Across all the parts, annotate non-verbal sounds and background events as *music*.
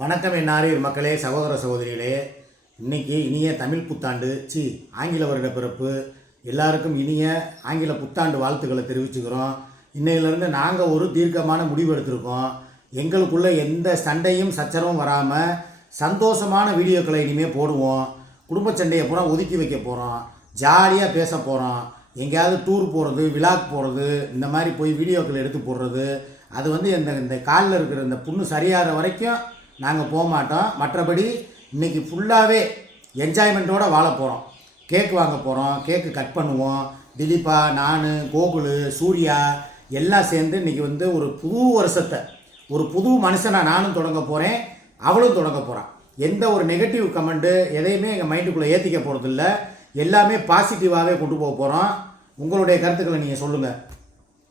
வணக்கம் என்னாரீர் மக்களே சகோதர சகோதரிகளே. இன்னைக்கு இனிய தமிழ் புத்தாண்டு சி ஆங்கில வருட பிறப்பு. எல்லாருக்கும் இனிய ஆங்கில புத்தாண்டு வாழ்த்துக்களை தெரிவிச்சுக்கிறோம். இன்னையிலேருந்து நாங்கள் ஒரு தீர்க்கமான முடிவு எடுத்திருக்கோம். எங்களுக்குள்ளே எந்த சண்டையும் சச்சரவும் வராமல் சந்தோஷமான வீடியோக்களை இனிமேல் போடுவோம். குடும்ப சண்டையை பூரா ஒதுக்கி வைக்க போகிறோம் ஜாலியாக பேச போகிறோம் எங்கேயாவது டூர் போகிறது விழாக்கு போகிறது இந்த மாதிரி போய் வீடியோக்கள் எடுத்து போடுறது அது வந்து இந்த இந்த காலில் இருக்கிற இந்த புண்ணு சரியாகிற வரைக்கும் நாங்கள் போக மாட்டோம். மற்றபடி இன்றைக்கி ஃபுல்லாகவே என்ஜாய்மெண்ட்டோடு வாழ போகிறோம் கேக் வாங்க போகிறோம் கேக்கு கட் பண்ணுவோம். திலீபா நான் கோகுலு சூர்யா எல்லாம் சேர்ந்து இன்றைக்கி வந்து ஒரு புது வருஷத்தை ஒரு புது மனுஷனை நானும் தொடங்க போகிறேன் அவளும் தொடங்க போகிறான் எந்த ஒரு நெகட்டிவ் கமெண்ட்டு எதையுமே எங்கள் மைண்டுக்குள்ளே ஏற்றிக்க போகிறதில்ல எல்லாமே பாசிட்டிவாகவே கொண்டு போக போகிறோம் உங்களுடைய கருத்துக்களை நீங்கள் சொல்லுங்கள்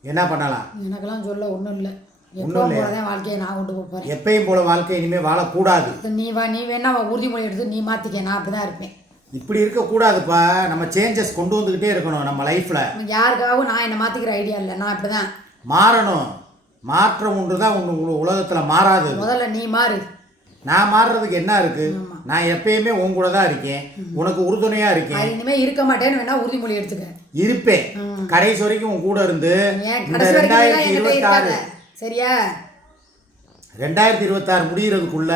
என்ன பண்ணலாம்? எனக்கெல்லாம் சொல்ல ஒன்றும் இல்லை. போலதான் வாழ்க்கையை நான் கொண்டு போக போகிறேன் எப்பயும் போல வாழ்க்கை இனிமேல் வாழக்கூடாது. நீ வா நீ வேணா உறுதிமொழி எடுத்து நீ மாற்றிக்க நான் அப்படி தான் இருப்பேன். இப்படி இருக்கக்கூடாதுப்பா. நம்ம சேஞ்சஸ் கொண்டு வந்துக்கிட்டே இருக்கணும் நம்ம லைஃப்பில் யாருக்காகவும் நான் என்னை மாற்றிக்கிற ஐடியா இல்லை நான் அப்படி தான் மாறணும். மாற்றம் ஒன்று தான் ஒன்று உலகத்தில் மாறாது முதல்ல நீ மாறு. நான் மாறுறதுக்கு என்ன இருக்கு? நான் எப்பயுமே உன் கூட தான் இருக்கேன் உனக்கு உறுதுணையாக இருக்கேன். அது இனிமேல் இருக்க மாட்டேன்னு வேணா உறுதிமொழி எடுத்துக்க. இருப்பேன். கடைசி வரைக்கும் உன் கூட இருந்து ரெண்டாயிரத்தி இருபத்தாறு இருக்காத. சரியா? ரெண்டாயிரத்தி இருபத்தாறு முடிகிறதுக்குள்ள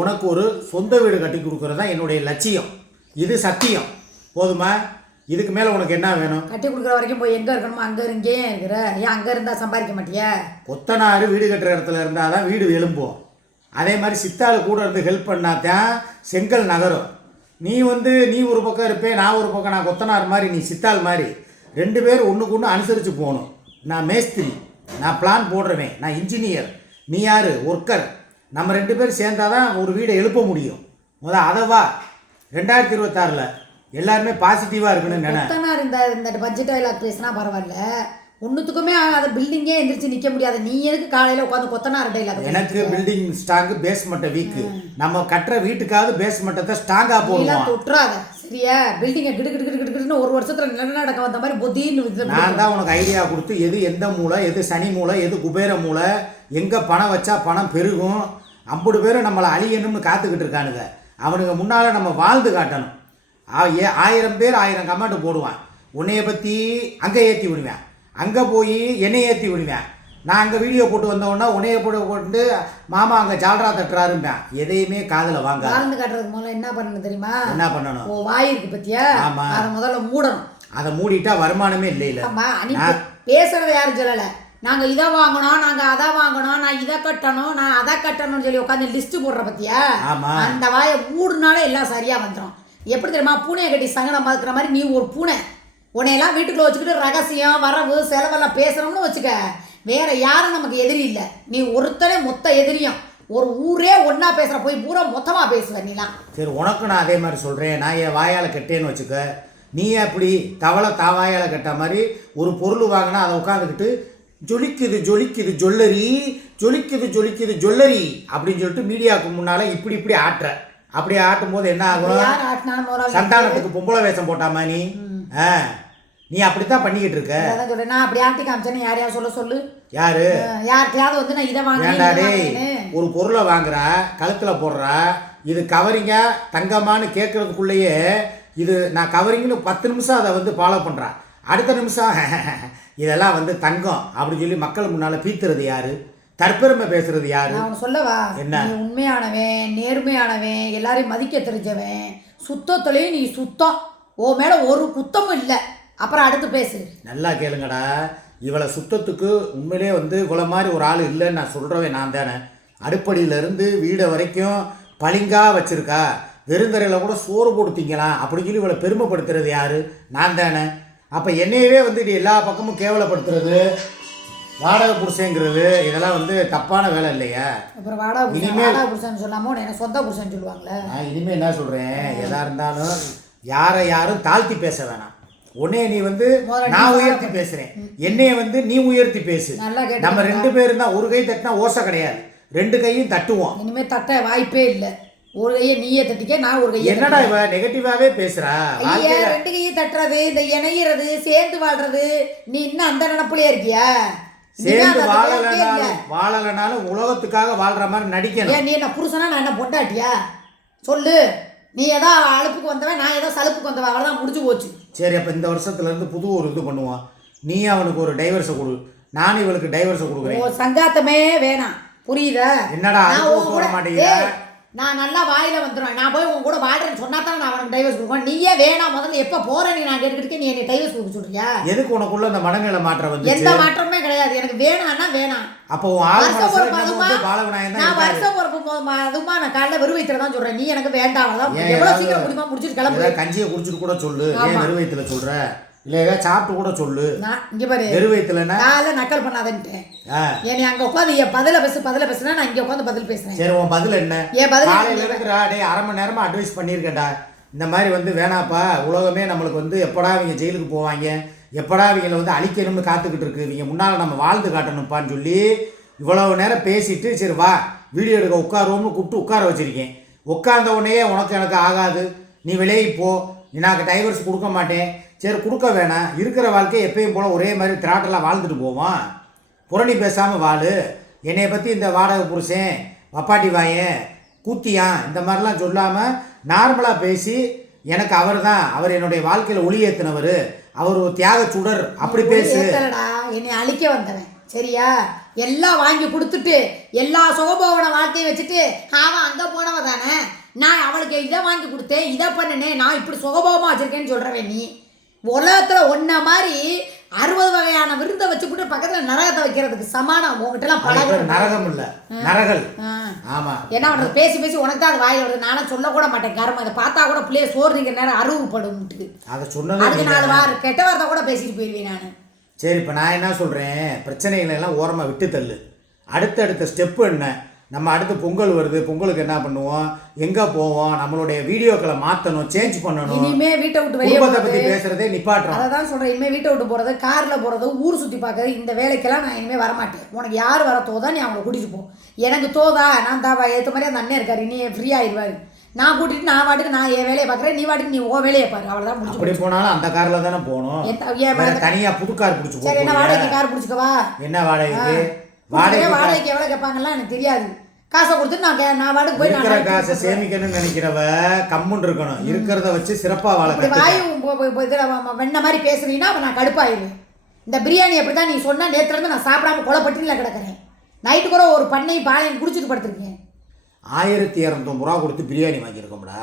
உனக்கு ஒரு சொந்த வீடு கட்டி கொடுக்கறது தான் என்னுடைய லட்சியம். இது சத்தியம். போதுமா? இதுக்கு மேலே உனக்கு என்ன வேணும்? கட்டி கொடுக்குற வரைக்கும் போய் எங்கே இருக்கணுமோ அங்கே இங்கே இருக்கிற. ஏன் அங்கே இருந்தால் சம்பாதிக்க மாட்டியா? கொத்தனார் வீடு கட்டுற இடத்துல இருந்தால் தான் வீடு எழும்பும். அதே மாதிரி சித்தாளு கூட இருந்து ஹெல்ப் பண்ணாதான் செங்கல் நகரும். நீ வந்து நீ ஒரு பக்கம் இருப்பேன் நான் ஒரு பக்கம் நான் கொத்தனார் மாதிரி நீ சித்தாள் மாதிரி. ரெண்டு பேரும் ஒன்றுக்கு ஒன்று அனுசரித்து போகணும். நான் மேஸ்திரி. நான் பிளான் போடுறவன் நான் இன்ஜினியர் நீ யார்? ஒர்க்கர் நம்ம ரெண்டு பேரும் சேர்ந்தாதான் ஒரு வீடை எழுப்ப முடியும். முத அதை வா. ரெண்டாயிரத்தி இருபத்தாறில் எல்லாருமே பாசிட்டிவாக இருக்கணும்னு நினை. கொத்தனார் இந்த இந்த பட்ஜெட் டைலாக் பேசினா பரவாயில்ல. ஒன்றுத்துக்குமே அது பில்டிங்கே எந்திரிச்சு நிற்க முடியாது. நீ எதுக்கு காலையில் உட்காந்து கொத்தனார் டைலாக் எனக்கு பில்டிங் ஸ்ட்ராங்கு பேஸ்மெண்ட்டை வீக்கு நம்ம கட்டுற வீட்டுக்காவது பேஸ்மெண்ட்டை ஸ்ட்ராங்காக போடுவோம் தொட்டுறாத. சரியா? பில்டிங்கை கிடு கிடு கிடு கிடுன்னு ஒரு வருஷத்துல நிலநடக்க வந்த மாதிரி வித்து நான் தான் உனக்கு ஐடியா கொடுத்து எது எந்த மூளை எது சனி மூளை எது குபேர மூளை எங்கே பணம் வச்சா பணம் பெருகும் ஐம்பது பேரும் நம்மளை அழியணும்னு காத்துக்கிட்டு இருக்கானுங்க. அவனுங்க முன்னால் நம்ம வாழ்ந்து காட்டணும். ஆயிரம் பேர் ஆயிரம் கமெண்ட் போடுவான். உன்னைய பற்றி அங்கே ஏற்றி விடுவேன். அங்கே போய் என்னை ஏற்றி விடுவேன். நான் அங்கே வீடியோ போட்டு வந்தவொடனே உன்னைய போட்டு போட்டு மாமா அங்கே ஜால்ரா தட்டுறாரும்பேன். எதையுமே காதில் வாங்க வாழ்ந்து காட்டுறதுக்கு முதல்ல என்ன பண்ணணும் தெரியுமா? என்ன பண்ணணும்? ஓ வாய் இருக்கு பத்தியா? ஆமா. அதை முதல்ல மூடணும். அதை மூடிட்டா வருமானமே இல்லை இல்லை. பேசுறத யாரும் சொல்லல. நாங்க இதை வாங்கணும் நாங்க அதை வாங்கணும் நான் இதை கட்டணும் நான் அதை கட்டணும்னு சொல்லி உட்காந்து லிஸ்ட் போடுற பத்தியா. அந்த வாயை மூடுனாலே எல்லாம் சரியா வந்துடும் எப்படி தெரியுமா? பூனையை கட்டி சங்கடம் பார்க்குற மாதிரி நீ ஒரு பூனை. உன்னையெல்லாம் வீட்டுக்குள்ள வச்சுக்கிட்டு ரகசியம் வரவு செலவெல்லாம் பேசுறோம்னு வச்சுக்க. வேற யாரும் நமக்கு எதிரி இல்லை. நீ ஒருத்தனே மொத்த எதிரியும். ஒரு ஊரே ஒண்ணா பேசுற போய் பூரா மொத்தமா பேசுவ நீலாம். சரி உனக்கு நான் அதே மாதிரி சொல்கிறேன் நான் என் வாயால் கட்டேன்னு வச்சுக்க. நீ அப்படி தவளை தாவாயால் கட்ட மாதிரி ஒரு பொருள் வாங்கினா அதை உட்காந்துக்கிட்டு ஜொலிக்குது ஜொலிக்குது ஜொல்லரி ஜொலிக்குது ஜொலிக்குது ஜொல்லரி அப்படின்னு சொல்லிட்டு மீடியாவுக்கு முன்னால் இப்படி இப்படி ஆட்டுற. அப்படி ஆட்டும் போது என்ன ஆகும்? சந்தானத்துக்கு பொம்பளை வேஷம் போட்டாமா நீ? ஆ. நீ அப்படித்தான் பண்ணிக்கிட்டு இருக்க அதான் சொல்றேன். நான் அப்படி ஆட்டி காமிச்சேன்னு யார் யார் சொல்ல சொல்லு? யாரு? யார்கிட்டயாவது வந்து நான் இதை இதை டேய். ஒரு பொருளை வாங்குற கழுத்தில் போடுற இது கவரிங்க தங்கமான்னு கேட்கறதுக்குள்ளேயே இது நான் கவரிங்னு பத்து நிமிஷம் அதை வந்து ஃபாலோ பண்ணுறேன் அடுத்த நிமிஷம் *laughs* இதெல்லாம் வந்து தங்கம் அப்படின்னு சொல்லி மக்கள் முன்னால் பீத்துறது யாரு? தற்பெருமை பேசுறது யாரு? நான் உனக்கு சொல்லவா? என்ன? நீ உண்மையானவன் நேர்மையானவன் எல்லாரையும் மதிக்க தெரிஞ்சவன் சுத்தத்துலேயும் நீ சுத்தம். ஓ மேல ஒரு குத்தமும் இல்லை. அப்புறம் அடுத்து பேசு. நல்லா கேளுங்கடா. இவளை சுத்தத்துக்கு உண்மையிலே வந்து இவ்வளோ மாதிரி ஒரு ஆள் இல்லைன்னு நான் சொல்கிறவன் நான் தானே. அடுப்படியிலேருந்து வீடை வரைக்கும் பளிங்கா வச்சுருக்கா. வெறுந்தரையில் கூட சோறு போட்டு திங்கலாம். அப்படின்னு சொல்லி இவளை பெருமைப்படுத்துறது யாரு? நான் தானே. அப்போ என்னையவே வந்து இது எல்லா பக்கமும் கேவலப்படுத்துறது வாடகை புருஷங்கிறது இதெல்லாம் வந்து தப்பான வேலை இல்லையா? அப்புறம் வாடா புருஷன் இனிமேல் வாடா புருஷன் சொல்லாம எனக்கு சொந்த புருஷன் சொல்லுவாங்களே? நான் இனிமேல் என்ன சொல்கிறேன் எதா இருந்தாலும் யாரை யாரும் தாழ்த்தி பேச வேணாம். உன்னைய நீ வந்து நான் உயர்த்தி பேசுறேன். என்னைய வந்து நீ உயர்த்தி பேசு. நம்ம ரெண்டு பேரும் தான் ஒரு கை தட்டினா ஓசை கிடையாது. ரெண்டு கையும் தட்டுவோம். இனிமே தட்ட வாய்ப்பே இல்லை. ஒரு கையை நீயே தட்டிக்க நான் ஒரு கையை என்னடா இவ நெகட்டிவாவே பேசுறா? ஐயா ரெண்டு கையை தட்டுறது இந்த இணையிறது சேர்ந்து வாழ்றது. நீ இன்னும் அந்த நினப்புலயே இருக்கியா? சேர்ந்து. வாழலைனாலும் வாழலைனாலும் உலகத்துக்காக வாழ்ற மாதிரி நடிக்கணும். நீ என்ன புருஷனா? நான் என்ன பொண்டாட்டியா? சொல்லு. நீ ஏதோ அழுப்புக்கு வந்தவன் நான் ஏதோ சலுப்புக்கு வந்தவன் அவ்வளோதான் முடிஞ்சு போச்சு. சரி அப்போ இந்த வருஷத்துல இருந்து புது ஒரு இது பண்ணுவோம் நீ அவனுக்கு ஒரு டைவர்ஸை கொடு. நானும் இவளுக்கு டைவர்ஸை கொடுக்குறேன். சங்காத்தமே வேணாம். புரியுதா? என்னடா கூட வர மாட்டேங்கிற? நான் நல்லா வாயில வந்துடுவேன் நான் போய் உன் கூட வாழ்றேன்னு சொன்னா தான் நான் அவனுக்கு டைவர்ஸ் கொடுப்பேன். நீயே வேணாம். முதல்ல எப்போ போறேன் நீ நான் கேட்டுக்கிட்டே நீ என்னை டைவர்ஸ் கொடுக்க சொல்றியா? எதுக்கு உனக்குள்ள அந்த மனநிலை மாற்றம் வந்துச்சு? எந்த மாற்றமே கிடையாது. எனக்கு வேணாம்னா வேணாம். அப்போ வருஷம் ஒரு வந்து தான் நான். வருஷம் ஒரு அதுமா நான் காலைல வெறுவைத்துல தான் சொல்றேன். நீ எனக்கு வேண்டாம். ஏதாவது- சீக்கிரம் முடியுமா? முடிச்சுட்டு கிளம்பு. கஞ்சியை குடிச்சிட்டு கூட சொல்லு. ஏன் ஆமா. வெறுவயத்துல சொல்ற? இல்ல ஏதாவது சாப்பிட்டு கூட சொல்லு. நான் இங்க பாரு. வெறுவயத்துலன்னா? காலைல நக்கல் பண்ணாதன்ட்டேன். ஆ, என்னை அங்க உட்காந்து என் பதில பேசு பதில பேசுனா நான் இங்க உட்காந்து பதில் பேசுறேன். சரி உன் பதில் என்ன? என் பதில்? இருக்கிறா டேய் அரை மணி நேரமா அட்வைஸ் பண்ணியிருக்கேன்டா. இந்த மாதிரி வந்து வேணாப்பா உலகமே நம்மளுக்கு வந்து எப்படா இவங்க ஜெயிலுக்கு போவாங்க? எப்படா இவங்களை வந்து அழிக்கணும்னு காத்துக்கிட்டு இருக்கு? இவங்க முன்னால் நம்ம வாழ்ந்து காட்டணும்ப்பான்னு சொல்லி இவ்வளவு நேரம் பேசிட்டு சரி வா வீடியோ எடுக்க உட்காருவோம்னு கூப்பிட்டு உட்கார வச்சிருக்கேன். உட்கார்ந்த உடனே உனக்கு எனக்கு ஆகாது. நீ விலகி போ. நான் டைவர்ஸ் கொடுக்க மாட்டேன். சரி கொடுக்க வேணாம் இருக்கிற வாழ்க்கை எப்பயும் போல ஒரே மாதிரி திராட்டெல்லாம் வாழ்ந்துட்டு போவோம். புரணி பேசாமல் வாழு. என்னைய பற்றி இந்த வாடகை புருஷன் வப்பாட்டி வாயன் கூத்தியான் இந்த மாதிரிலாம் சொல்லாமல் நார்மலாக பேசி எனக்கு அவர் தான் அவர் என்னுடைய வாழ்க்கையில் ஒளி ஏற்றினவர் அவர் ஒரு தியாக சுடர். அப்படி பேசு. என்னை அழிக்க வந்தவன். சரியா? எல்லாம் வாங்கி கொடுத்துட்டு எல்லா சுகபோகன வாழ்க்கையை வச்சுட்டு அவன் அங்கே போனவ தானே? நான் அவளுக்கு இதை வாங்கி கொடுத்தேன் இதை பண்ணினேன் நான் இப்படி சுகபோகமாக வச்சிருக்கேன்னு சொல்கிறவன் நீ. உலகத்தில் ஒன்றை மாதிரி அறுபது வகையான விருந்தை வச்சுக்கிட்டு பக்கத்தில் நரகத்தை வைக்கிறதுக்கு சமானம். உங்ககிட்டலாம் பழகம் நரகம் இல்லை. நரகல். ஆமாம் என்ன பண்ணுறது பேசி பேசி உனக்கு தான் அது வாயில் வருது. நானும் சொல்லக்கூட மாட்டேன். கரும அதை பார்த்தா கூட பிள்ளைய சோறு நிற்கிற நேரம் அருவுப்படும்ட்டு. அதை சொன்னது அதுக்கு நாலு. வாரம் கெட்ட வார்த்தை கூட பேசிட்டு போயிடுவேன் நான். சரி இப்போ நான் என்ன சொல்கிறேன் பிரச்சனைகளை எல்லாம் ஓரமாக விட்டு தள்ளு. அடுத்தடுத்த ஸ்டெப்பு என்ன? நம்ம அடுத்து பொங்கல் வருது பொங்கலுக்கு என்ன பண்ணுவோம்? எங்கே போவோம்? நம்மளுடைய வீடியோக்களை மாற்றணும் சேஞ்ச் பண்ணணும். இனிமே வீட்டை விட்டு வெளியே போறது. பற்றி பேசுகிறதே நிப்பாட்டுறோம். அதை தான் சொல்கிறேன் இனிமேல் வீட்டை விட்டு போகிறது காரில் போகிறது ஊர் சுற்றி பார்க்கறது இந்த வேலைக்கெல்லாம் நான் இனிமேல் வரமாட்டேன். உனக்கு யார் வர தோதா நீ அவங்கள கூட்டிகிட்டு போ. எனக்கு தோதா நான் தான் ஏற்ற மாதிரி அந்த அண்ணன் இருக்காரு. நீ ஃப்ரீ ஆயிடுவாரு. நான் கூட்டிட்டு நான் வாட்டுக்கு நான் என் வேலையை பார்க்குறேன் நீ வாட்டுக்கு நீ ஓ வேலையை பாரு. அவ்வளோதான் முடிஞ்சு அப்படி போனாலும் அந்த காரில் தானே போகணும். தனியாக புது கார் பிடிச்சி சரி என்ன வாடகைக்கு கார் பிடிச்சிக்கவா? என்ன வாடகைக்கு? வாடகை வாடகை வாடகைக்கு எவ்வளோ கேட்பாங்கலாம் எனக்கு தெரியாது. காசை கொடுத்துட்டு நான் நான் வாட்டுக்கு போய் நான் இருக்கிற காசை. சேமிக்கணும்னு நினைக்கிறவ கம்முன்னு இருக்கணும். இருக்கிறத வச்சு சிறப்பாக வாழ அப்படி கத்துக்க. வாயும் போ- போ- போ- இதுல வ- வ- வெண்ண மாதிரி பேசுனீங்கன்னா அப்போ நான் கடுப்பாயிருவேன் இந்த பிரியாணி அப்படி தான் நீ சொன்ன நேற்றுலேருந்து நான் சாப்பிடாம கொலைப்பட்டினில் கிடக்கிறேன். நைட்டு கூட ஒரு பண்ணை பாளையம் குடிச்சிட்டு படுத்திருக்கேன். ஆயிரத்தி இரநூத்தம்பது ரூபா கொடுத்து பிரியாணி வாங்கியிருக்கோம்டா.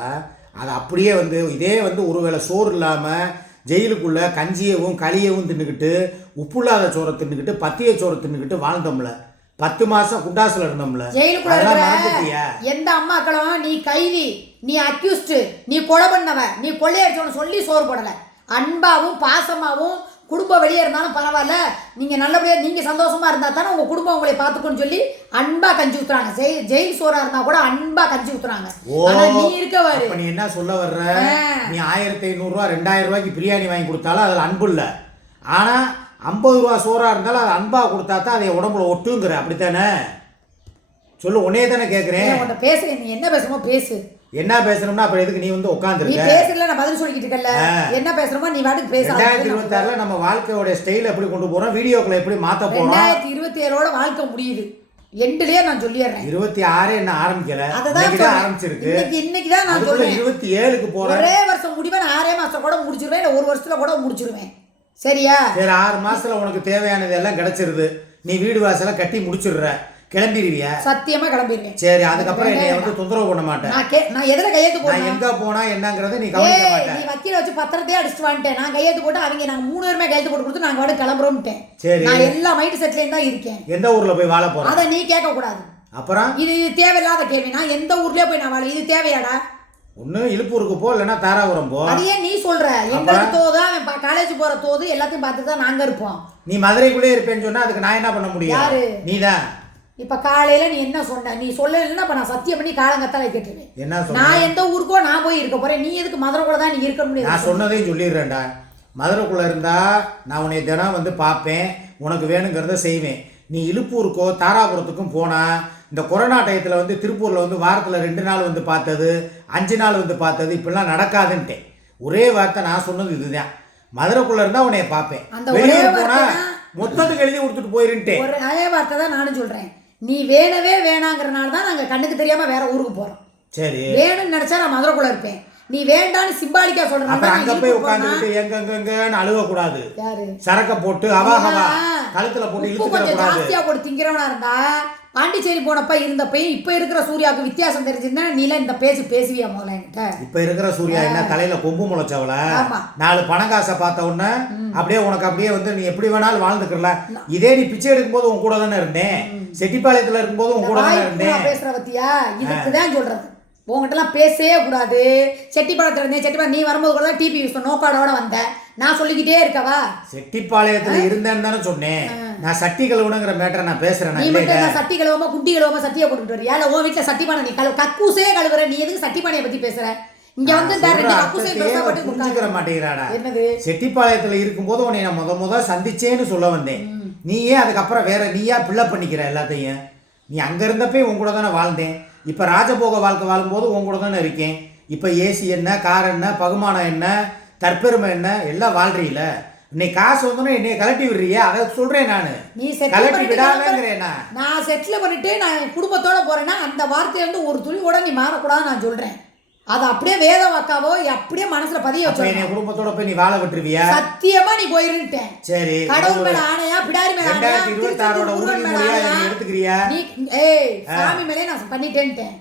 அது அப்படியே வந்து இதே வந்து ஒருவேளை சோறு இல்லாமல் ஜெயிலுக்குள்ளே கஞ்சியவும் களியவும் தின்னுக்கிட்டு உப்புள்ளாத சோறை தின்னுக்கிட்டு பத்திய சோறை தின்னுக்கிட்டு வாழ்ந்தோம்ல. பத்து மாதம் குண்டாசில் இருந்தோம்ல. எந்த அம்மாக்களும் நீ கைதி நீ அக்யூஸ்டு நீ கொலை பண்ணவ நீ கொள்ளையடிச்சவனு சொல்லி சோறு போடலை. அன்பாவும் பாசமாவும் குடும்பம் வெளியே இருந்தாலும் பரவாயில்ல. நீங்கள் நல்லபடியாக நீங்கள் சந்தோஷமா இருந்தால் தானே உங்கள் குடும்பம் உங்களை பார்த்துக்கணும்னு சொல்லி அன்பாக கஞ்சி ஊற்றுறாங்க ஜெயில் ஜெயில் சோறாக இருந்தால் கூட அன்பாக கஞ்சி ஊற்றுறாங்க ஆனால் நீ இருக்கவாரு. நீ என்ன சொல்ல வர்ற. நீ ஆயிரத்தி ஐநூறுரூவா ரெண்டாயிரம் ரூபாய்க்கு பிரியாணி வாங்கி கொடுத்தாலும் அதில் அன்பு இல்லை. ஆனால் ஐம்பது ரூபா சோறாக இருந்தாலும் அது அன்பாக கொடுத்தா தான் அதை உடம்புல ஒட்டுங்கிற. அப்படித்தானே? சொல்லு உன்னே தானே கேட்குறேன் உன்கிட்ட பேசுறேன்? நீ என்ன பேசுறமோ பேசு. என்ன பேசணும்னா அப்புறம் எதுக்கு நீ வந்து நீ உட்காந்துருக்க பேசுறதுல நான் பதில் சொல்லிக்கிட்டு இருக்கல என்ன பேசுறமோ நீ வாட்டுக்கு பேச. ரெண்டாயிரத்தி இருபத்தாறுல நம்ம வாழ்க்கையோட ஸ்டைல் எப்படி கொண்டு போறோம் வீடியோக்களை எப்படி மாத்த போறோம்? ரெண்டாயிரத்தி இருபத்தி ஏழோட வாழ்க்கை முடியுது. எண்டுலயே நான் சொல்லிடுறேன். இருபத்தி ஆறு என்ன ஆரம்பிக்கல? அததான் இன்னைக்கு தான் சொல்றேன். ஆரம்பிச்சிருக்கு. இன்னைக்கு தான் நான் சொல்றேன். இருபத்தி ஏழுக்கு போறேன். ஒரே வருஷம் முடிவை நான் ஆறே மாசம் கூட முடிச்சிருவேன். இல்லை ஒரு வருஷத்துல கூட முடிச்சிருவேன். சரியா? சரி ஆறு மாசத்துல உனக்கு தேவையானது எல்லாம் கிடைச்சிருது. நீ வீடு வாசலை கட்டி முடிச்சிடுற. கிளம்பிடுவிய? சத்தியமா கிளம்பிடுவேன். சரி அதுக்கப்புறம் என்னைய வந்து தொந்தரவு பண்ண மாட்டேன். நான் கே நான் எதுல கையெழுத்து நான் போட்டேன் எங்க போனா என்னங்கறத நீ கவனிக்க மாட்டேன். நீ வக்கீல வச்சு பத்திரத்தையே அடிச்சுட்டு வந்துட்டேன். நான் கையெழுத்து போட்டு அவங்க நாங்க மூணு பேருமே கையெழுத்து போட்டு கொடுத்து நாங்க வாடு கிளம்புறோம்ட்டேன் சரி. நான் எல்லா மைண்ட் செட்லயும் தான் இருக்கேன். எந்த ஊர்ல போய் வாழ போறேன்? அதை நீ கேட்க கூடாது அப்புறம்? இது தேவையில்லாத கேள்வி. நான் எந்த ஊர்லயே போய் நான் வாழ இது தேவையாடா? ஒண்ணு இழுப்பூருக்கு போ இல்லைன்னா தாராபுரம் போ. அது ஏன் நீ சொல்ற? எங்களுக்கு தோது அவன் காலேஜ் போற தோது எல்லாத்தையும் பார்த்து தான் நாங்க இருப்போம். நீ மதுரைக்குள்ளே இருப்பேன்னு சொன்னா அதுக்கு நான் என்ன பண்ண முடியும்? யாரு? நீதான். இப்ப காலையில நீ என்ன சொன்ன? நீ சொல்லலைன்னா இப்ப நான் சத்தியம் பண்ணி காலங்கத்தால கேட்டுருவேன். என்ன நான் எந்த ஊருக்கோ நான் போய் இருக்க போறேன். நீ எதுக்கு மதுரை கூட தான் நீ இருக்க முடியாது நான் சொன்னதையும் சொல்லிடுறேன்டா. மதுரைக்குள்ளே இருந்தா நான் உன்னை தினம் வந்து பார்ப்பேன். உனக்கு வேணுங்கிறத செய்வேன். நீ இழுப்பூருக்கோ தாராபுரத்துக்கும் போனா இந்த கொரோனா டயத்தில் வந்து திருப்பூரில் வந்து வாரத்தில் ரெண்டு நாள் வந்து பார்த்தது அஞ்சு நாள் வந்து பார்த்தது இப்படிலாம் நடக்காதுன்ட்டேன். ஒரே வார்த்தை நான் சொன்னது இதுதான். மதுரைக்குள்ளே இருந்தால் உன்னைய பார்ப்பேன். வெளியூர் போனா வார்த்தை மொத்தத்துக்கு எழுதி கொடுத்துட்டு போயிருன்ட்டு ஒரு அதே வார்த்தை தான் நானும் சொல்றேன். நீ வேணவே வேணாங்கிறனால தான் நாங்க கண்ணுக்கு தெரியாம வேற ஊருக்கு போறோம். சரி. வேணும்னு நினைச்சா நான் மதுரைக்குள்ள இருப்பேன். நீ வேண்டான்னு சிம்பாலிக்கா சொல்றேன் அங்க போய் உட்காந்துக்கிட்டு எங்க எங்க எங்கன்னு அழுக கூடாது சரக்க போட்டு ஆ. கழுத்துல போட்டு கொஞ்சம் கூடாது ஜாஸ்தியா போட்டு திங்கிறவனா இருந்தா பாண்டிச்சேரி போனப்ப இருந்தப்பையும் இப்ப இருக்கிற சூர்யாவுக்கு வித்தியாசம் தெரிஞ்சிருந்தா நீலாம் இந்த பேச்சு பேசுவியா முதல்ல என்கிட்ட? இப்ப இருக்கிற சூர்யா என்ன தலையில கொம்பு முளைச்சவள. நாலு பணங்காசை பார்த்த உடனே அப்படியே உனக்கு அப்படியே வந்து நீ எப்படி வேணாலும் வாழ்ந்துக்கிறல. இதே நீ பிச்சை எடுக்கும்போது உன் கூட தானே இருந்தேன் செட்டிப்பாளையத்துல இருக்கும்போது உன் கூட தானே இருந்தேன் பேசுற பத்தியா? இதுக்கு தான் சொல்றது. உங்ககிட்டலாம் பேசவே கூடாது. செட்டிப்பாளத்துல இருந்தேன் செட்டிப்பாளம் நீ வரும்போது கூட தான் டிபி யூஸ் பண்ண நோக்காடோட வந்த நான் சொல்லிக்கிட்டே இருக்கவா? செட்டிப்பாளையத்துல இருந்தேன்னு தானே சொன்னேன். நான் சட்டி கழுவுனுங்கிற மேட்டரை நான் பேசுறேன் நீ நான் மட்டும். என்ன சட்டி கழுவாம குட்டி கழுவாம சட்டியை போட்டுட்டு வரியா இல்ல உன் வீட்டுல சட்டி பானை நீ கழுவு கக்கூசே கழுவுற நீ எதுக்கு சட்டி பானையை பத்தி பேசுற? இங்க வந்து இந்த ரெண்டு போட்டு புரிஞ்சுக்கிற. மாட்டேங்கிறாடா. என்னது? செட்டிப்பாளையத்துல இருக்கும்போது உன்னை நான் முத முத சந்திச்சேன்னு சொல்ல வந்தேன். நீயே அதுக்கப்புறம் வேற நீயா பிள்ளை பண்ணிக்கிற எல்லாத்தையும்? நீ அங்க இருந்தப்பே உன் கூட தானே வாழ்ந்தேன். இப்ப ராஜபோக வாழ்க்கை வாழும்போது உன் கூட தானே இருக்கேன். இப்ப ஏசி என்ன கார் என்ன பகுமானம் என்ன? தற்பெருமை என்ன? எல்லாம் வாழ்றீல. இன்னைக்கு காசு வந்தோன்னே என்னைய கலட்டி விடுறியே? அதை சொல்றேன் நானு. நீ கலட்டி விடாதங்கிறேன் நான். செட்டில் பண்ணிட்டு நான் என் குடும்பத்தோட போறேன்னா அந்த வார்த்தையை வந்து ஒரு துளி கூட நீ மாறக்கூடாதுன்னு நான் சொல்றேன். அது அப்படியே வேத வாக்காவோ அப்படியே மனசுல பதிய வச்சு குடும்பத்தோட போய் நீ வாழ விட்டுருவியா? சத்தியமா நீ போயிருன்ட்டேன். சரி கடவுள் மேல ஆணையா பிடாரி மேல ஆணையா ரெண்டாயிரத்தி இருபத்தி ஆறோட திருச்செந்தூர் முருகன் மேல உறுதிமொழியா ஆணையா? நீ எடுத்துக்கிறியா? நீ ஏய் சாமி மேலே நான் பண்ணிட்டேன்ட்டேன்.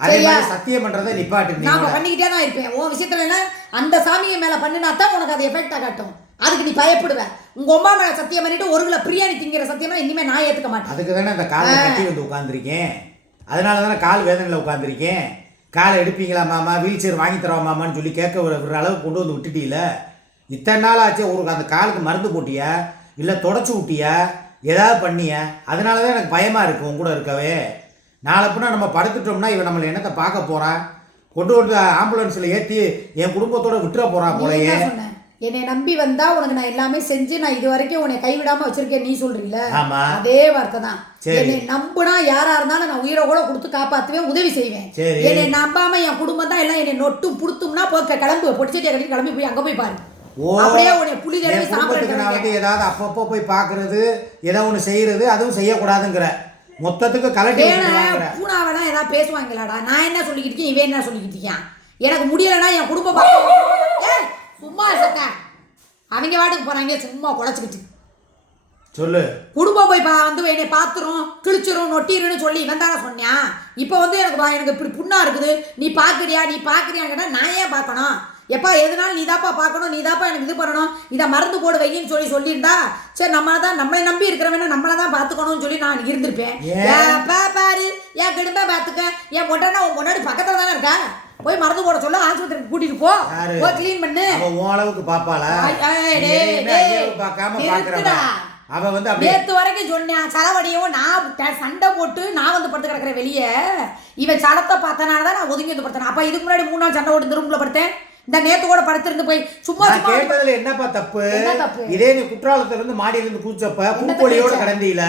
அதே? மாதிரி சத்தியம் பண்றதை நிப்பாட்டு நான் கூட. பண்ணிக்கிட்டே தான் இருப்பேன். உன் விஷயத்துல என்ன? அந்த சாமியை மேல பண்ணினா தான் உனக்கு அது எஃபெக்டா காட்டும். அதுக்கு நீ பயப்படுவ. உங்க அம்மா மேல சத்தியம் பண்ணிட்டு ஒரு கிலோ பிரியாணி திங்கிற சத்தியமா இனிமே நான் ஏத்துக்க மாட்டேன். அதுக்கு தானே அந்த காலை கட்டி வந்து உட்காந்துருக்கேன் அதனால தானே கால் வேதனையில் உட்காந்துருக்கேன் காலை எடுப்பீங்களா மாமா? வீல் சேர் வாங்கி தரவா மாமான்னு சொல்லி கேட்க விடுற விடுற அளவுக்கு கொண்டு வந்து விட்டுட்டீல. இத்தனை நாள் ஆச்சு ஒரு அந்த காலுக்கு மருந்து போட்டியா? இல்லை தொடச்சி விட்டியா? ஏதாவது பண்ணியா? அதனால தான் எனக்கு பயமாக இருக்கு உன் கூட இருக்கவே. நாளைப்புனா நம்ம படுத்துட்டோம்னா இவன் நம்மளை என்னத்தை பார்க்க போறான் கொண்டு வந்து ஆம்புலன்ஸில் ஏற்றி என் குடும்பத்தோட விட்டுற போறா நீ போலயே. என்ன நம்பி வந்தா உனக்கு நான் எல்லாமே செஞ்சு நான் இது வரைக்கும் உன்னை கைவிடாம வச்சிருக்கேன் நீ ஆமா. அதே வார்த்தை தான். என்னை நம்புனா யாரா இருந்தாலும் நான் உயிரை கூட கொடுத்து காப்பாத்துவேன் உதவி செய்வேன். என்னை நம்பாம என் குடும்பம் தான் எல்லாம் என்னை நொட்டும் புடுத்தும்னா போக்க கிளம்பு பொடிச்சட்டியை கட்டி கிளம்பி போய் அங்க போய் பாரு. அப்படியே உன்னை புலி தடவை குடும்பத்துக்கு நான் வந்து ஏதாவது அப்பப்போ போய் பார்க்கறது ஏதோ ஒன்று செய்யறது அதுவும் செய்யக்கூடாதுங்கிற. மொத்தத்துக்கு கலட்டி வேணா விட்டுருவாங்கிற பூனாவெல்லாம் ஏதாவது பேசுவாங்களாடா? நான் என்ன சொல்லிக்கிட்டு இருக்கேன்? இவன் என்ன சொல்லிக்கிட்டு இருக்கான்? எனக்கு முடியலைன்னா என் குடும்பம் பார்க்க சும்மா சத்த அவங்க வாட்டுக்கு போறாங்க சும்மா குலைச்சிக்கிட்டு சொல்லு. குடும்பம் போய் பா வந்து என்னை பார்த்துரும் கிழிச்சிரும் நொட்டிருன்னு சொல்லி இவன் தானே சொன்னான். இப்போ வந்து எனக்கு எனக்கு இப்படி புண்ணா இருக்குது. நீ பார்க்குறியா நீ பார்க்குறியாங்கன்னா நான் ஏன் பார்க்கணும் எப்பா எதுனாலும் நீ தாப்பா பார்க்கணும் நீ தாப்பா எனக்கு இது பண்ணணும் இதை மருந்து போடு வையின்னு சொல்லி சொல்லியிருந்தா சரி நம்மளை தான் நம்மளை நம்பி இருக்கிறவன நம்மளை தான் பார்த்துக்கணும்னு சொல்லி நான் இருந்திருப்பேன்? ஏப்பா பாரு என் கிடும்ப பார்த்துக்க? என் பொண்டானா உன் முன்னாடி பக்கத்தில் தானே இருக்கா? போய் மருந்து போட சொல்ல ஆஸ்பத்திரிக்கு கூட்டிட்டு போ? போய் க்ளீன் பண்ணு. உன் அளவுக்கு பாப்பாளா பார்க்காம நிறுத்துடா. பாக்குறவ அவ வந்து அப்படியே நேத்து வரைக்கும் சொன்னேன் சலவடியும் நான் சண்டை போட்டு நான் வந்து படுத்து கிடக்குறேன் வெளியே. இவன் சலத்தை பார்த்தனால தான் நான் ஒதுங்கி வந்து படுத்தேன். அப்ப இதுக்கு முன்னாடி மூணு நாள் சண்டை போட்டு இந்த ரூம்ல படுத்தேன். இந்த நேத்து கூட படுத்திருந்து போய் சும்மா கேட்டதுல என்னப்பா தப்பு? இதே நீ குற்றாலத்துல இருந்து மாடியில இருந்து கூச்சப்ப பூக்கொழியோட? கடந்தீல?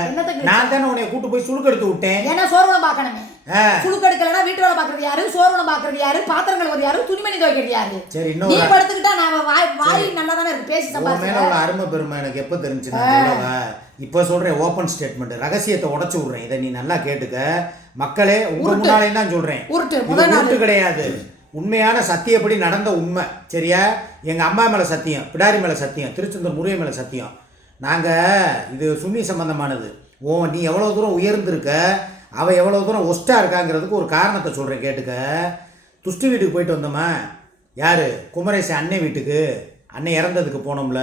நான் தானே உன்னை கூட்டு போய் சுழுக்கெடுத்து விட்டேன். ஏன்னா சோறுவனம் பார்க்கணுமே ஆ. சுழுக்கெடுக்கலன்னா வீட்டு வேலை பார்க்கறது யாரு? சோறுவனம் பார்க்கறது யாரு? பாத்திரம் கழுவுறது யாரு? துணிமணி துவைக்கிறது யாரு? சரி நீ இன்னொரு படுத்துக்கிட்டா நான் வாய் வாய் நல்லா தானே இருக்கு. பேசி உள்ள அருமை பெருமை எனக்கு எப்போ தெரிஞ்சு நான் சொல்லவா? இப்போ சொல்றேன் ஓப்பன் ஸ்டேட்மெண்ட் ரகசியத்தை உடைச்சு விடுறேன். இதை நீ நல்லா கேட்டுக்க. மக்களே உங்க உருட்டு. முன்னாலே தான் சொல்றேன். உருட்டு கிடையாது. உண்மையான சத்தியப்படி நடந்த உண்மை. சரியா? எங்கள் அம்மா மேலே சத்தியம் பிடாரி மேலே சத்தியம் திருச்செந்தூர் முருகன் மேலே சத்தியம். நாங்கள் இது சுண்ணி சம்பந்தமானது. ஓ நீ எவ்வளோ தூரம் உயர்ந்திருக்க அவள் எவ்வளோ தூரம் ஒஸ்ட்டாக இருக்காங்கிறதுக்கு ஒரு காரணத்தை சொல்கிறேன் கேட்டுக்க. துஷ்டி வீட்டுக்கு போயிட்டு வந்தோமா? யார்? குமரேசன் அன்னை வீட்டுக்கு. அன்னை இறந்ததுக்கு போனோம்ல.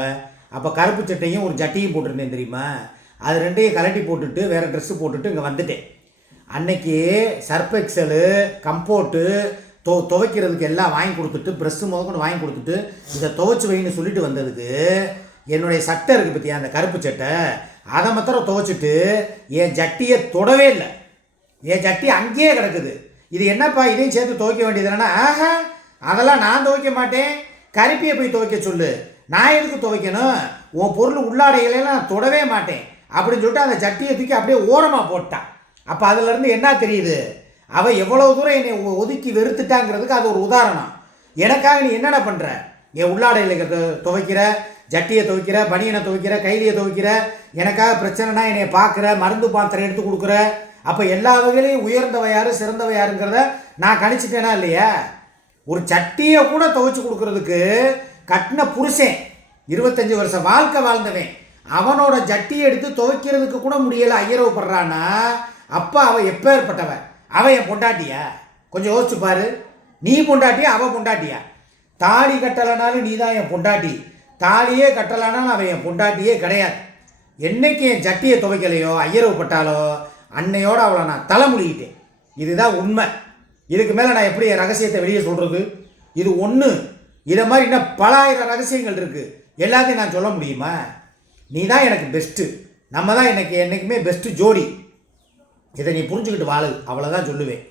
அப்போ கருப்பு சட்டையும் ஒரு ஜட்டியும் போட்டிருந்தேன் தெரியுமா? அது ரெண்டையும் கலட்டி போட்டுட்டு வேறு ட்ரெஸ்ஸு போட்டுட்டு இங்கே வந்துட்டேன். அன்னைக்கு சர்ப் எக்ஸலு கம்போர்ட்டு தொ துவைக்கிறதுக்கு எல்லாம் வாங்கி கொடுத்துட்டு ப்ரெஸ்ஸு முதற்கொண்டு வாங்கி கொடுத்துட்டு இதை துவைச்சு வைன்னு சொல்லிட்டு வந்ததுக்கு என்னுடைய சட்டை இருக்குது பற்றியா அந்த கருப்பு சட்டை அதை மாத்திரம் துவைச்சிட்டு என் ஜட்டியை தொடவே இல்லை. என் ஜட்டி அங்கேயே கிடக்குது. இது என்னப்பா இதையும் சேர்த்து துவைக்க வேண்டியதுனா ஆஹா அதெல்லாம் நான் துவைக்க மாட்டேன். கருப்பியை போய் துவைக்க சொல்லு. நான் எதுக்கு துவைக்கணும்? உன் பொருள் உள்ளாடைகளெல்லாம் நான் தொடவே மாட்டேன். அப்படின்னு சொல்லிட்டு அந்த ஜட்டியை தூக்கி அப்படியே ஓரமாக போட்டான். அப்போ அதுலேருந்து என்ன தெரியுது? அவள் எவ்வளோ தூரம் என்னை ஒதுக்கி வெறுத்துட்டாங்கிறதுக்கு அது ஒரு உதாரணம். எனக்காக நீ என்னென்ன பண்ணுற என் உள்ளாடையில் து- துவைக்கிற ஜட்டியை துவைக்கிற பனியனை துவைக்கிற கைலியை துவைக்கிற எனக்காக பிரச்சனைனா என்னை பார்க்குற மருந்து பாத்திரம் எடுத்து கொடுக்குற அப்போ எல்லா வகையிலையும் உயர்ந்தவ சிறந்தவையாருங்கிறத சிறந்தவ யாருங்கிறத நான் கணிச்சிட்டேனா இல்லையா? ஒரு சட்டியை கூட துவைச்சி கொடுக்கறதுக்கு கட்டின புருஷன் இருபத்தஞ்சி வருஷம் வாழ்க்கை வாழ்ந்தவன் அவனோட ஜட்டியை எடுத்து துவைக்கிறதுக்கு கூட முடியலை ஐயரவு படுறான்னா அப்பா அவன் எப்பேற்பட்டவன் அவன் என் பொண்டாட்டியா? கொஞ்சம் யோசிச்சு பாரு. நீ பொண்டாட்டியா அவன் பொண்டாட்டியா? தாலி கட்டலைனாலும் நீ தான் என் பொண்டாட்டி. தாலியே கட்டலைனாலும் அவன் என் பொண்டாட்டியே கிடையாது. என்னைக்கு என் ஜட்டியை துவைக்கலையோ ஐயரவுப்பட்டாலோ பட்டாலோ அன்னையோட அவளை நான் தலை முடிக்கிட்டேன் இதுதான் உண்மை. இதுக்கு மேலே நான் எப்படி என் ரகசியத்தை வெளியே சொல்கிறது இது ஒன்று இதை மாதிரி இன்னும் பல ஆயிரம் ரகசியங்கள் இருக்குது எல்லாத்தையும் நான் சொல்ல முடியுமா? நீ தான் எனக்கு பெஸ்ட்டு நம்ம தான் எனக்கு என்றைக்குமே பெஸ்ட்டு ஜோடி. இதை நீ புரிஞ்சுக்கிட்டு வாழு. அவ்வளோதான் சொல்லுவேன்.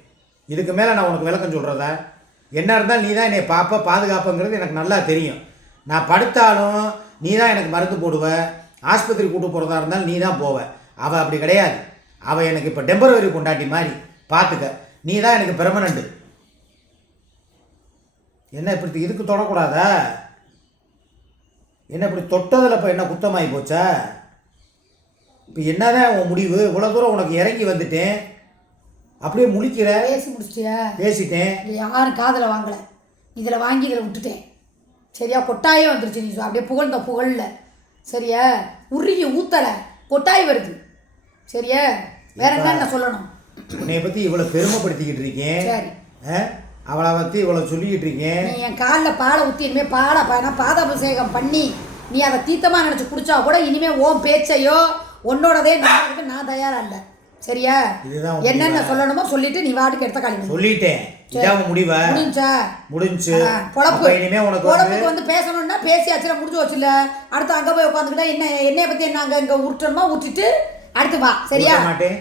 இதுக்கு மேலே நான் உனக்கு விளக்கம் சொல்கிறதா என்ன இருந்தால் நீ தான் என்னை பார்ப்ப பாதுகாப்புங்கிறது எனக்கு நல்லா தெரியும். நான் படுத்தாலும் நீ தான் எனக்கு மருந்து போடுவ. ஆஸ்பத்திரி கூட்டு போகிறதா இருந்தாலும் நீ தான் போவ. அவள் அப்படி கிடையாது. அவள் எனக்கு இப்போ டெம்பரவரி கொண்டாட்டி மாதிரி. பார்த்துக்க நீ தான் எனக்கு பெர்மனண்ட்டு என்ன இப்படி இதுக்கு தொடக்கூடாதா? என்ன இப்படி தொட்டதில் இப்போ என்ன குத்தமாகி போச்சா? இப்போ என்னதான் உன் முடிவு? இவ்வளோ தூரம் உனக்கு இறங்கி வந்துட்டேன். அப்படியே முழிக்கிற? பேசி முடிச்சிட்டியா? பேசிட்டேன். இது யாரும் காதில் வாங்கலை. இதில் வாங்கி இதில் விட்டுட்டேன். சரியா? கொட்டாயே வந்துருச்சு நீ அப்படியே புகழ்ந்த புகழ்ல. சரியா? உருகி ஊத்தலை. கொட்டாய் வருது. சரியா? வேற என்ன சொல்லணும்? உன்னைய பற்றி இவ்வளோ பெருமைப்படுத்திக்கிட்டு இருக்கேன். சரி? அவளை பற்றி இவ்வளோ சொல்லிக்கிட்டு இருக்கேன். நீ என் காலில் பாலை ஊற்றி இனிமேல் பாலை பாதாபிஷேகம் பண்ணி நீ அதை தீர்த்தமாக நினச்சி குடிச்சா கூட இனிமேல் உன் பேச்சையோ உன்னோடதே நம்புறதுக்கு நான் தயாரா இல்லை சரியா என்னென்ன சொல்லணுமோ சொல்லிட்டு நீ வாட்டுக்கு எடுத்த காலி சொல்லிட்டேன். இதான் உன் முடிவை? முடிஞ்சா? முடிஞ்சு. பொழப்பு. இனிமே உனக்கு பொழப்புக்கு வந்து பேசணும்னா பேசியாச்சுல முடிஞ்சு வச்சுல அடுத்து அங்கே போய் உட்காந்துக்கிட்டா என்ன என்னைய பற்றி என்ன அங்கே இங்கே உருட்டணுமா ஊற்றிட்டு அடுத்து வா. சரியா? மாட்டேன்.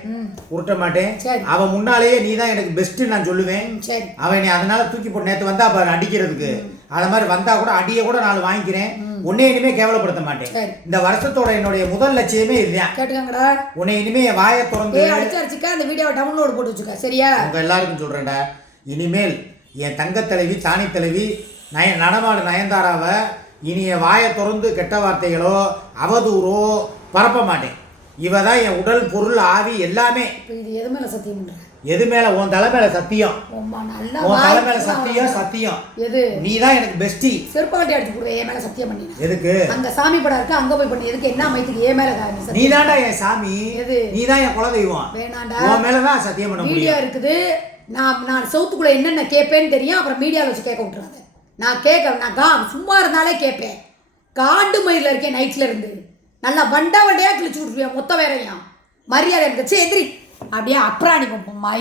உருட்ட மாட்டேன். சரி. அவன் முன்னாலேயே நீ தான் எனக்கு பெஸ்ட்டு நான் சொல்லுவேன். சரி. அவன் அதனால தூக்கி போட்டு நேற்று வந்தா பாரு அடிக்கிறதுக்கு. அது மாதிரி வந்தா கூட அடியை கூட நாலு வாங்கிக்கிறேன். உன்னை இனிமே கேவலப்படுத்த மாட்டேன். இந்த வருஷத்தோட என்னுடைய முதல் லட்சியமே இதுதான். கேட்டுக்கங்கடா. உன்னை இனிமே வாயை திறந்து அடிச்சு அடிச்சுக்க. அந்த வீடியோவை டவுன்லோட் போட்டு வச்சுக்க. சரியா? உங்க எல்லாருக்கும் சொல்றேன்டா. இனிமேல் என் தங்கத் தலைவி தானி தலைவி நய நடமாடு நயன்தாராவை இனி என் வாயை திறந்து கெட்ட வார்த்தைகளோ அவதூறோ பரப்ப மாட்டேன். இவ தான் என் உடல் பொருள் ஆவி எல்லாமே. இப்போ இது எது மேலே சத்தியம் பண்ற? எது மேல? உன் தலை மேல சத்தியம். உன் தலை மேல சத்தியம் சத்தியம். எது? நீ தான் எனக்கு பெஸ்டி செருப்பாட்டி அடிச்சு கொடுவேன் என் மேலே சத்தியம் பண்ணினா. எதுக்கு? அங்க சாமி படம் இருக்கு அங்க போய் பண்ணி. எதுக்கு? என்ன மைத்துக்கு ஏன் மேல நீ தான்டா என் சாமி. எது? நீ தான் என் குலதெய்வம். வேணாண்டா. உன் மேலதான் சத்தியம் பண்ண முடியும். இருக்குது. நான் நான் சவுத்துக்குள்ள என்னென்ன கேட்பேன்னு தெரியும் அப்புறம் மீடியாவில் வச்சு கேட்க விட்டுறாத. நான் கேட்க நான் கா சும்மா இருந்தாலே கேட்பேன். காண்டு மயிரில் இருக்கேன் நைட்ல இருந்து. நல்லா வண்டா வண்டையா கிழிச்சு விட்டுருவேன் மொத்த வேறையும். மரியாதை இருந்துச்சு எதிரி அப்படியே அப்ராணி குப்பம் மாதிரி